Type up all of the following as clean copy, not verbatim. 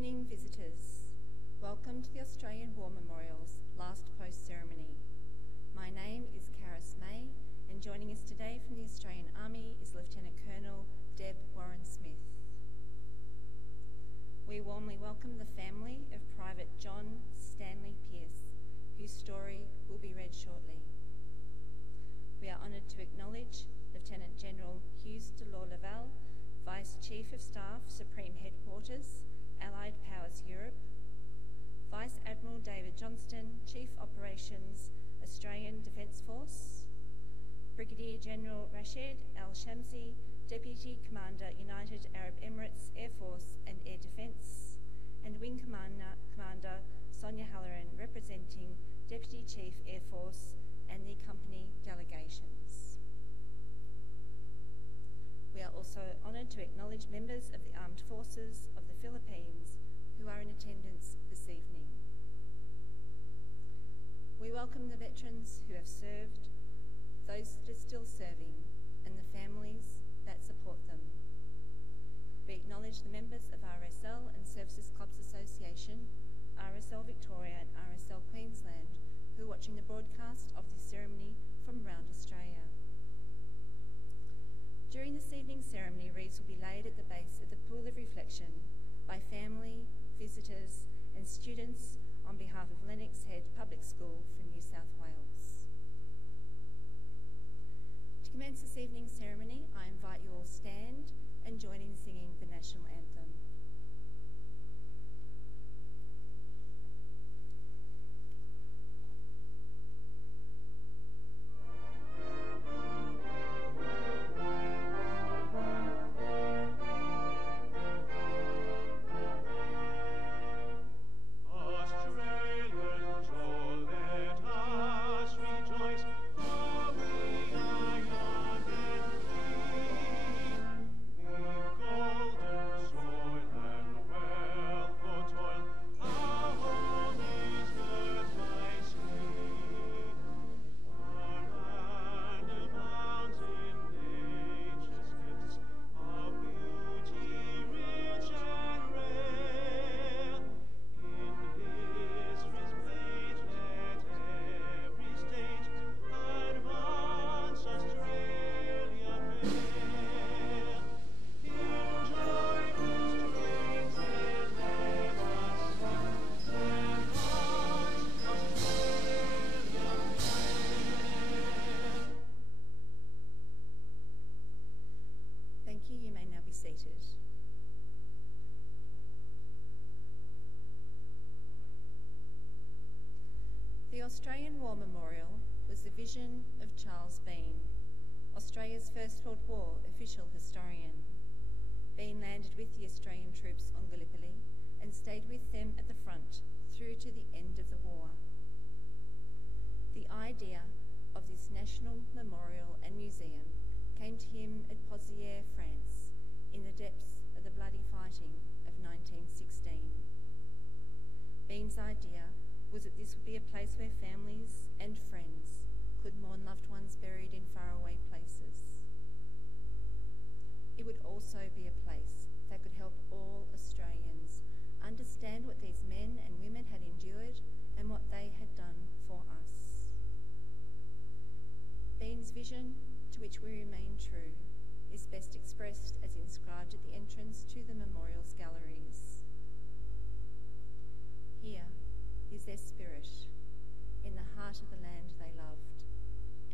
evening, visitors. Welcome to the Australian War Memorial's last post ceremony. My name is Caris May, and joining us today from the Australian Army is Lieutenant Colonel Deb Warren-Smith. We warmly welcome the family of Private John Stanley Piesse, whose story will be read shortly. We are honoured to acknowledge Lieutenant General Hughes de Laval, Vice Chief of Staff, Supreme Headquarters, Allied Powers Europe, Vice Admiral David Johnston, Chief Operations, Australian Defence Force, Brigadier General Rashid Al-Shamsi, Deputy Commander, United Arab Emirates Air Force and Air Defence, and Wing Commander Sonia Halloran, representing Deputy Chief Air Force and the company delegations. We are also honoured to acknowledge members of the Armed Forces of the Philippines who are in attendance this evening. We welcome the veterans who have served, those that are still serving, and the families that support them. We acknowledge the members of RSL and Services Clubs Association, RSL Victoria and RSL Queensland, who are watching the broadcast of this ceremony from around Australia. During this evening's ceremony, wreaths will be laid at the base of the Pool of Reflection by family, visitors and students on behalf of Lennox Head Public School from New South Wales. To commence this evening's ceremony, I invite you all stand and join in singing the National Anthem. The Australian War Memorial was the vision of Charles Bean, Australia's First World War official historian. Bean landed with the Australian troops on Gallipoli and stayed with them at the front through to the end of the war. The idea of this national memorial and museum came to him at Piesse, France, in the depths of the bloody fighting of 1916. Bean's idea was that this would be a place where families and friends could mourn loved ones buried in faraway places. It would also be a place that could help all Australians understand what these men and women had endured and what they had done for us. Bean's vision, to which we remain true, is best expressed as inscribed at the entrance to the memorial's galleries. Here is their spirit in the heart of the land they loved,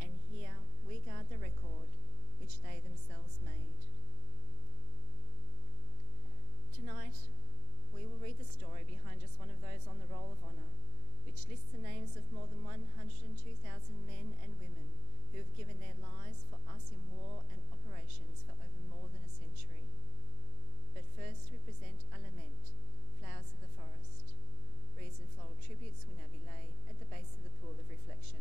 and here we guard the record which they themselves made. Tonight, we will read the story behind just one of those on the Roll of Honour, which lists the names of more than 102,000 men and women who have given their lives for us in war and operations for over more than a century. But first we present a lament, Flowers of the Forest. Wreaths and floral tributes will now be laid at the base of the Pool of Reflection.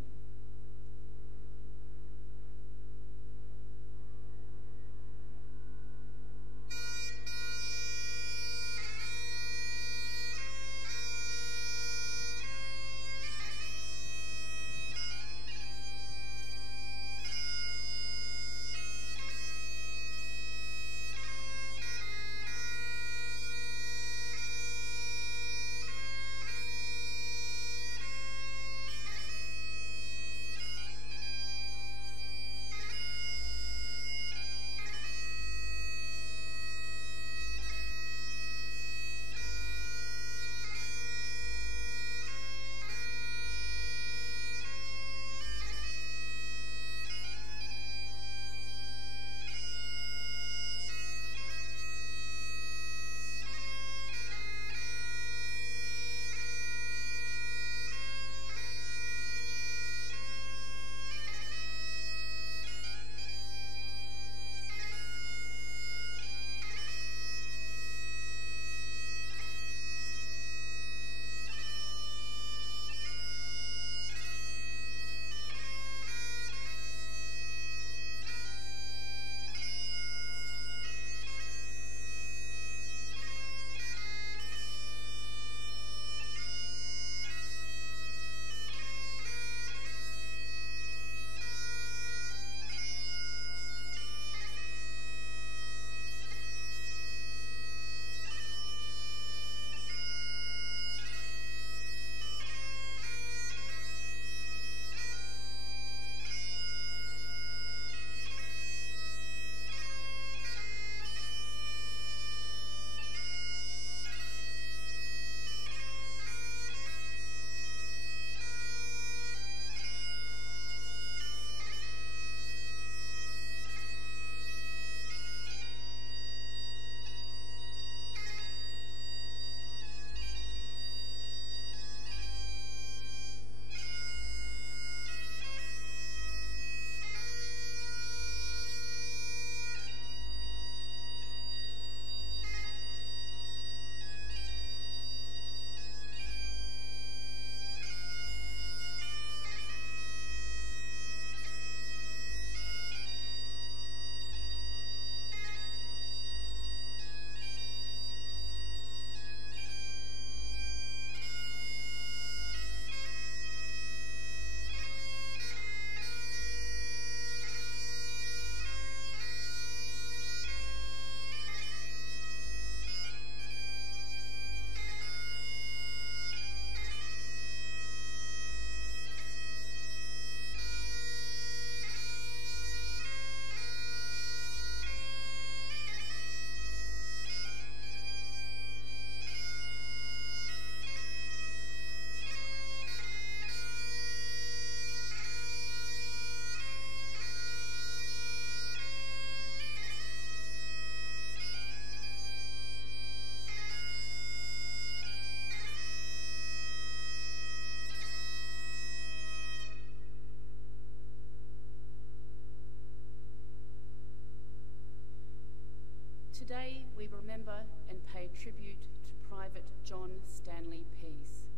Today we remember and pay tribute to Private John Stanley Piesse.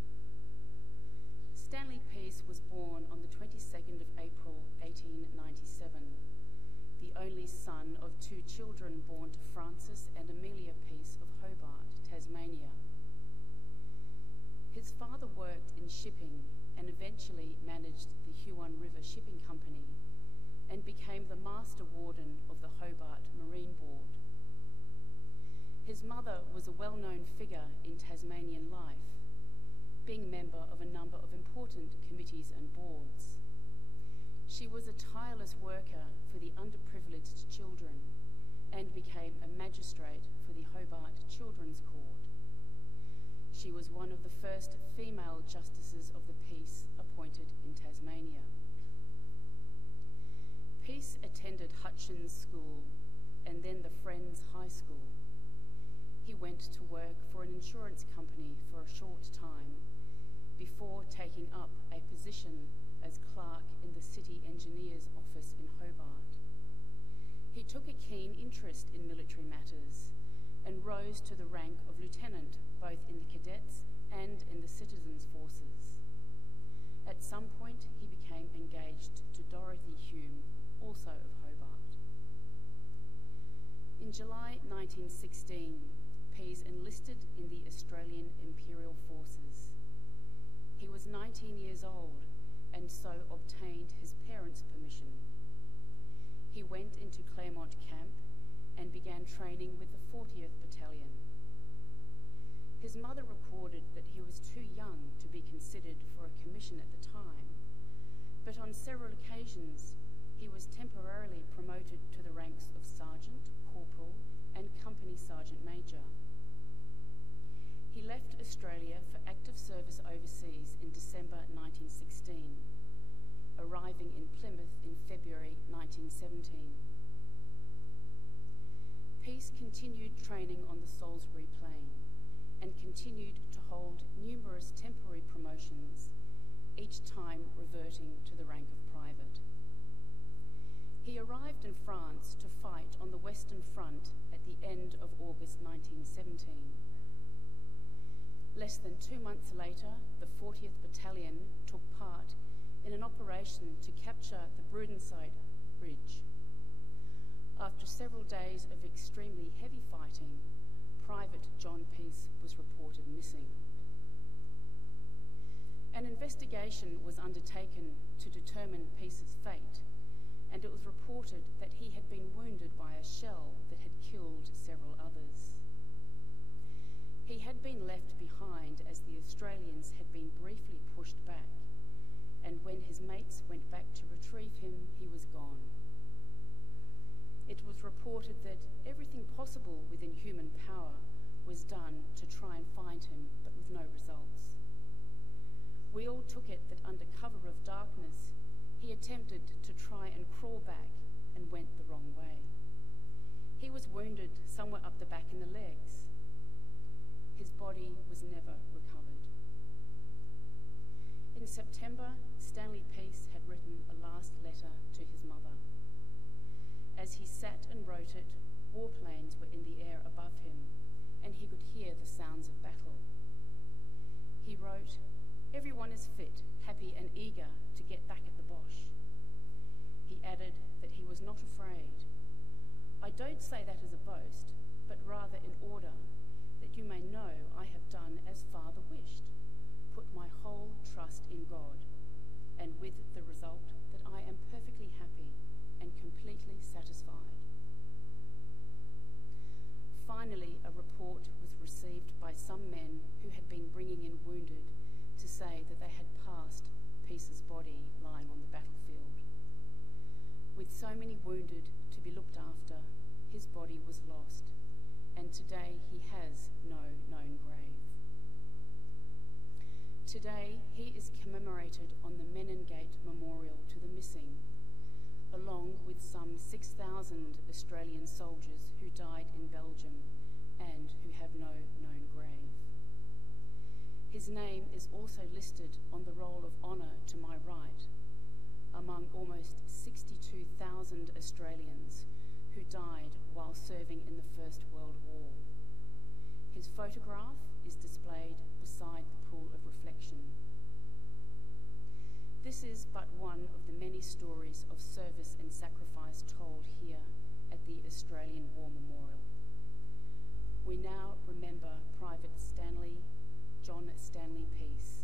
Stanley Piesse was born on the 22nd of April 1897, the only son of two children born to Francis and Amelia Piesse of Hobart, Tasmania. His father worked in shipping and eventually managed the Huon River Shipping Company and became the Master Warden of the Hobart Marine Board. His mother was a well-known figure in Tasmanian life, being member of a number of important committees and boards. She was a tireless worker for the underprivileged children and became a magistrate for the Hobart Children's Court. She was one of the first female justices of the peace appointed in Tasmania. Piesse attended Hutchins School and then the Friends High School. He went to work for an insurance company for a short time before taking up a position as clerk in the City Engineer's office in Hobart. He took a keen interest in military matters and rose to the rank of lieutenant both in the cadets and in the citizens' forces. At some point, he became engaged to Dorothy Hume, also of Hobart. In July 1916, Piesse enlisted in the Australian Imperial Forces. He was 19 years old and so obtained his parents' permission. He went into Claremont Camp and began training with the 40th Battalion. His mother recorded that he was too young to be considered for a commission at the time, but on several occasions he was temporarily promoted to the ranks of sergeant, corporal, and company sergeant major. He left Australia for active service overseas in December 1916, arriving in Plymouth in February 1917. Piesse continued training on the Salisbury Plain and continued to hold numerous temporary promotions, each time reverting to the rank of private. He arrived in France to fight on the Western Front at the end of August 1917. Less than 2 months later, the 40th Battalion took part in an operation to capture the Brudenside Bridge. After several days of extremely heavy fighting, Private John Piesse was reported missing. An investigation was undertaken to determine Piesse's fate, and it was reported that he had been wounded by a shell that had killed several others. He had been left behind as the Australians had been briefly pushed back, and when his mates went back to retrieve him, he was gone. It was reported that everything possible within human power was done to try and find him, but with no results. We all took it that under cover of darkness, he attempted to try and crawl back and went the wrong way. He was wounded somewhere up the back in the legs. His body was never recovered. In September, Stanley Piesse had written a last letter to his mother. As he sat and wrote it, warplanes were in the air above him, and he could hear the sounds of battle. He wrote, "Everyone is fit, happy and eager to get back at the Boche." He added that he was not afraid. "I don't say that as a boast, but rather in order that you may know I have done as Father wished, put my whole trust in God, and with the result that I am perfectly happy and completely satisfied." Finally, a report was received by some men who had been bringing in wounded to say that they had passed Piesse's body lying on the battlefield. With so many wounded to be looked after, his body was lost, and today he has no known grave. Today he is commemorated on the Menengate Memorial to the missing, along with some 6,000 Australian soldiers who died in Belgium and who have no known grave. His name is also listed on the Roll of Honour to my right, among almost 62,000 Australians who died while serving in the First World War. His photograph is displayed beside the pool of reflection. This is but one of the many stories of service and sacrifice told here at the Australian War Memorial. We now remember Private Stanley, John Stanley Piesse,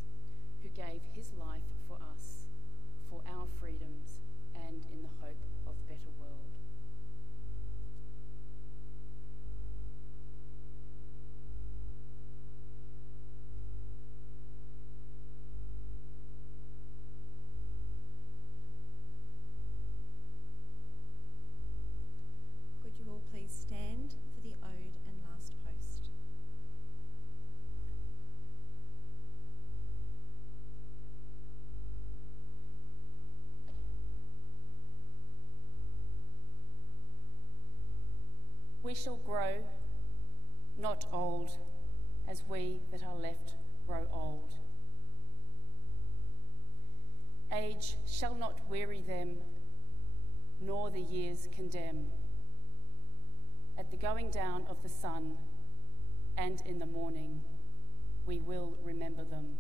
who gave his life for us, for our freedoms, and in the hope of a better world. Could you all please stand for the ode and last post? We shall grow, not old, as we that are left grow old. Age shall not weary them, nor the years condemn. At the going down of the sun, and in the morning, we will remember them.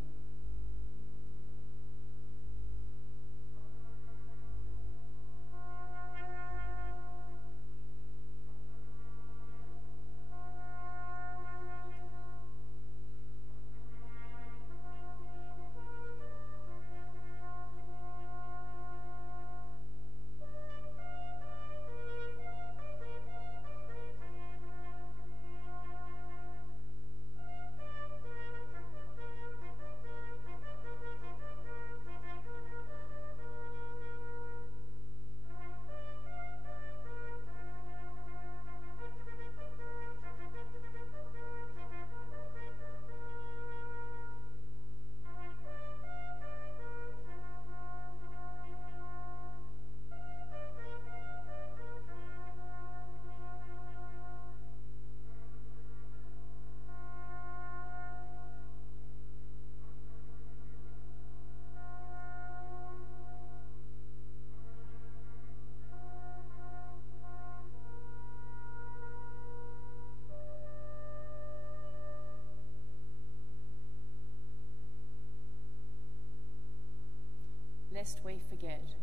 Lest we forget.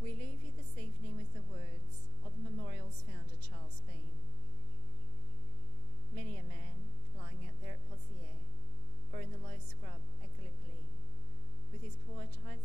We leave you this evening with the words of the memorial's founder, Charles Bean. Many a man lying out there at Piesse or in the low scrub at Gallipoli, with his poor tired